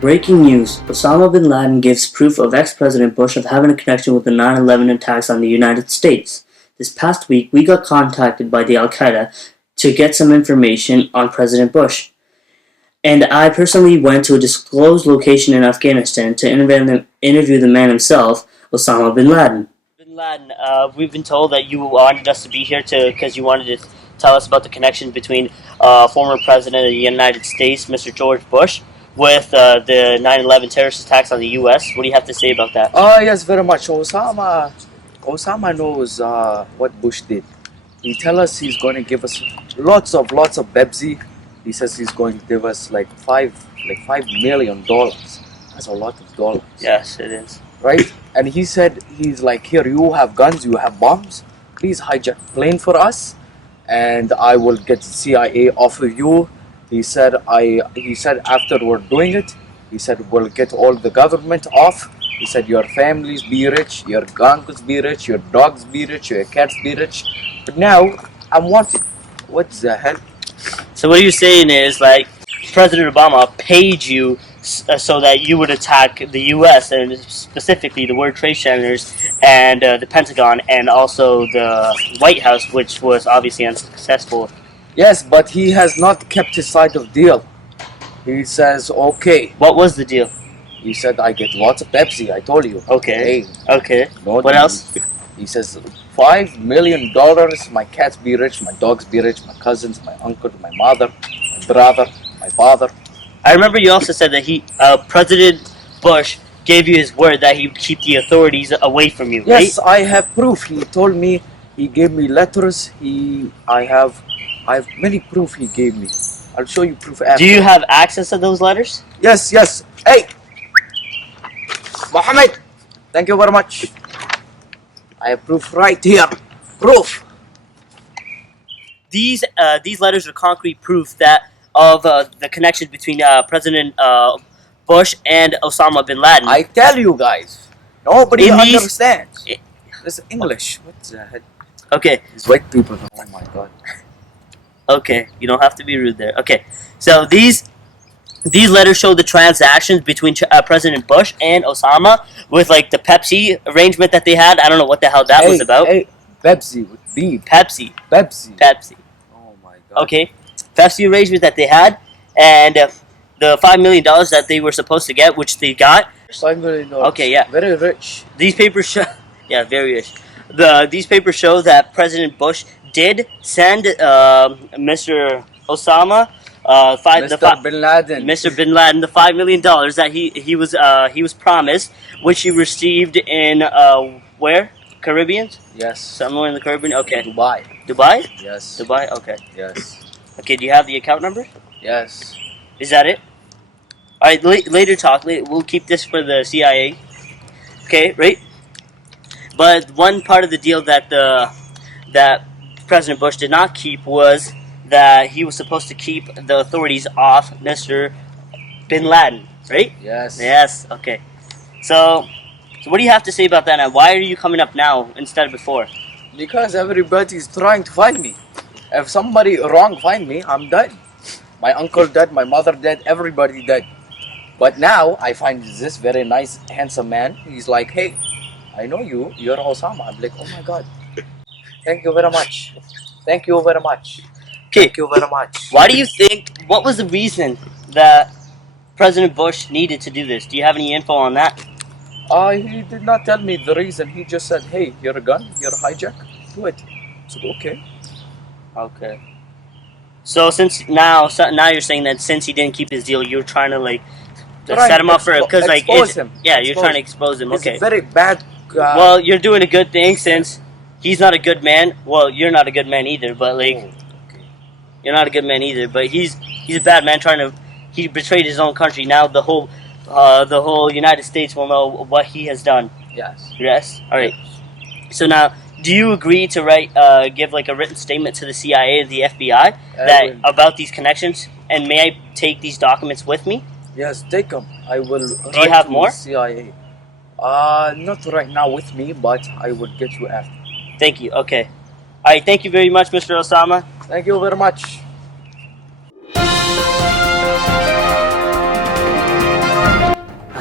Breaking news: Osama bin Laden gives proof of ex-President Bush of having a connection with the 9/11 attacks on the United States. This past week, we got contacted by the Al-Qaeda to get some information on President Bush. And I personally went to a disclosed location in Afghanistan to interview the man himself, Osama bin Laden. Bin Laden, we've been told that you wanted us to be here because you wanted to tell us about the connection between former President of the United States, Mr. George Bush, with the 9/11 terrorist attacks on the U.S. What do you have to say about that? Yes, very much. Osama knows what Bush did. He tell us he's going to give us lots of Pepsi. He says he's going to give us like $5 million. That's a lot of dollars. Yes, it is. Right? And he said he's like, here, you have guns, you have bombs. Please hijack a plane for us, and I will get CIA off of you. He said after we're doing it, he said we'll get all the government off. He said your families be rich, your guns be rich, your dogs be rich, your cats be rich. But now I'm wanted. What the hell? So what you're saying is, like, President Obama paid you so that you would attack the U.S. and specifically the World Trade Centers and the Pentagon and also the White House, which was obviously unsuccessful. Yes, but he has not kept his side of deal. He says, okay. What was the deal? He said, I get lots of Pepsi, I told you. Okay. Hey, okay. no, What else? He says, $5 million, my cats be rich, my dogs be rich, my cousins, my uncle, my mother, my brother, my father. I remember you also said that President Bush gave you his word that he would keep the authorities away from you, right? Yes, I have proof. He told me, he gave me letters, I have many proof he gave me. I'll show you proof after. Do you have access to those letters? Yes. Hey! Mohammed! Thank you very much. I have proof right here. Proof! These letters are concrete proof of the connection between President Bush and Osama bin Laden. I tell you guys, nobody understands. This is English. What the heck? Okay. These white people. Oh my god. Okay, you don't have to be rude there. Okay, so these letters show the transactions between President Bush and Osama with like the Pepsi arrangement that they had. I don't know what the hell that was about. Hey, Pepsi with B. Pepsi. Pepsi. Oh my god. Okay, Pepsi arrangement that they had, and the $5 million that they were supposed to get, which they got. $5 million. Okay, yeah. Very rich. These papers show, yeah, very rich. These papers show that President Bush did send Mr. Osama, Mr. Bin Laden. Mr. Bin Laden, the $5 million that he was promised, which he received in where? Caribbean? Yes. Somewhere in the Caribbean. Okay. Dubai. Dubai? Yes. Dubai. Okay. Yes. Okay. Do you have the account number? Yes. Is that it? All right. Later talk. We'll keep this for the CIA. Okay. Right. But one part of the deal that President Bush did not keep was that he was supposed to keep the authorities off Mr. Bin Laden, right? Yes. Yes, okay. So what do you have to say about that now? Why are you coming up now instead of before? Because everybody is trying to find me. If somebody wrong find me, I'm dead. My uncle dead, my mother dead, everybody dead. But now I find this very nice, handsome man. He's like, hey, I know you. You're Osama. I'm like, oh my god. Thank you very much. Thank you very much. Okay. Thank you very much. Why do you think, what was the reason that President Bush needed to do this? Do you have any info on that? He did not tell me the reason. He just said, hey, you're a gun, you're a hijack, do it. So okay. Okay. So now you're saying that since he didn't keep his deal, you're trying to like set him up for because like you're trying to expose him. Okay. It's very bad. Well, you're doing a good thing since he's not a good man. Well, you're not a good man either, but like you're not a good man either. But he's a bad man he betrayed his own country. Now the whole United States will know what he has done. Yes. Yes. All right. So now, do you agree to give like a written statement to the CIA and the FBI about these connections? And may I take these documents with me? Yes, take them. I will. Do you have more? CIA. Not right now with me, but I will get you after. Thank you. Okay. All right. Thank you very much, Mr. Osama. Thank you very much.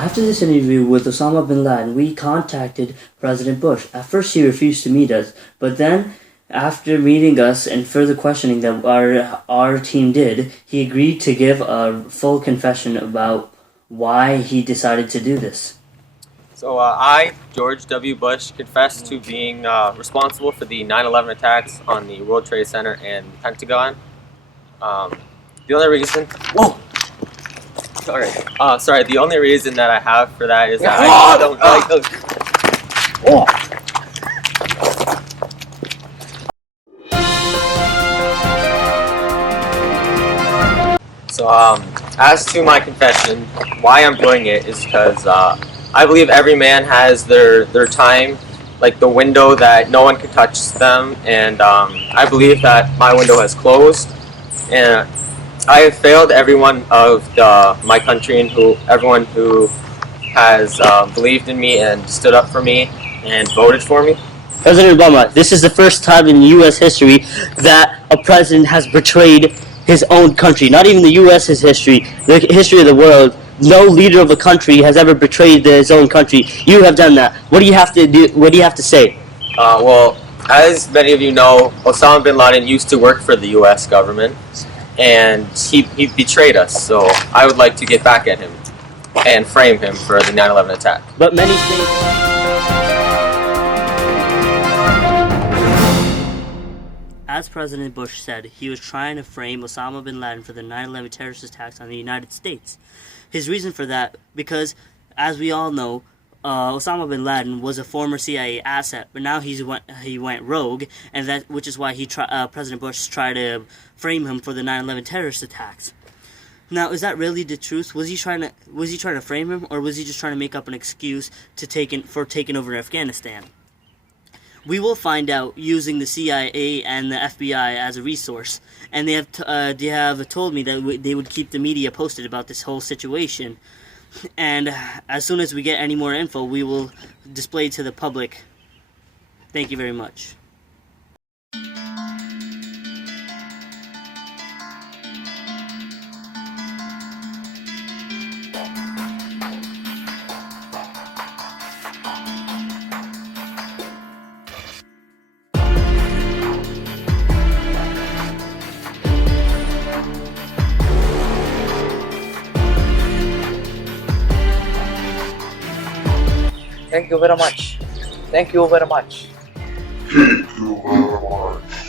After this interview with Osama bin Laden, we contacted President Bush. At first, he refused to meet us, but then, after meeting us and further questioning that our team did, he agreed to give a full confession about why he decided to do this. So I, George W. Bush, confess to being responsible for the 9/11 attacks on the World Trade Center and the Pentagon. The only reason, sorry. The only reason that I have for that is that I don't like those. So as to my confession, why I'm doing it is because I believe every man has their time, like the window that no one can touch them, and I believe that my window has closed, and I have failed everyone of my country and everyone who has believed in me and stood up for me and voted for me. President Obama, this is the first time in U.S. history that a president has betrayed his own country. Not even the U.S.'s history, the history of the world. No leader of a country has ever betrayed his own country. You have done that. What do you have to do? What do you have to say? Well, as many of you know, Osama bin Laden used to work for the U.S. government, and he betrayed us. So I would like to get back at him and frame him for the 9/11 attack. But many states. As President Bush said, he was trying to frame Osama bin Laden for the 9/11 terrorist attacks on the United States. His reason for that, because, as we all know, Osama bin Laden was a former CIA asset, but now he went rogue, and which is why President Bush tried to frame him for the 9/11 terrorist attacks. Now, is that really the truth? Was he trying to frame him, or was he just trying to make up an excuse for taking over Afghanistan? We will find out using the CIA and the FBI as a resource, and they have told me that they would keep the media posted about this whole situation. And as soon as we get any more info, we will display it to the public. Thank you very much. Thank you very much. Thank you very much. Thank you very much.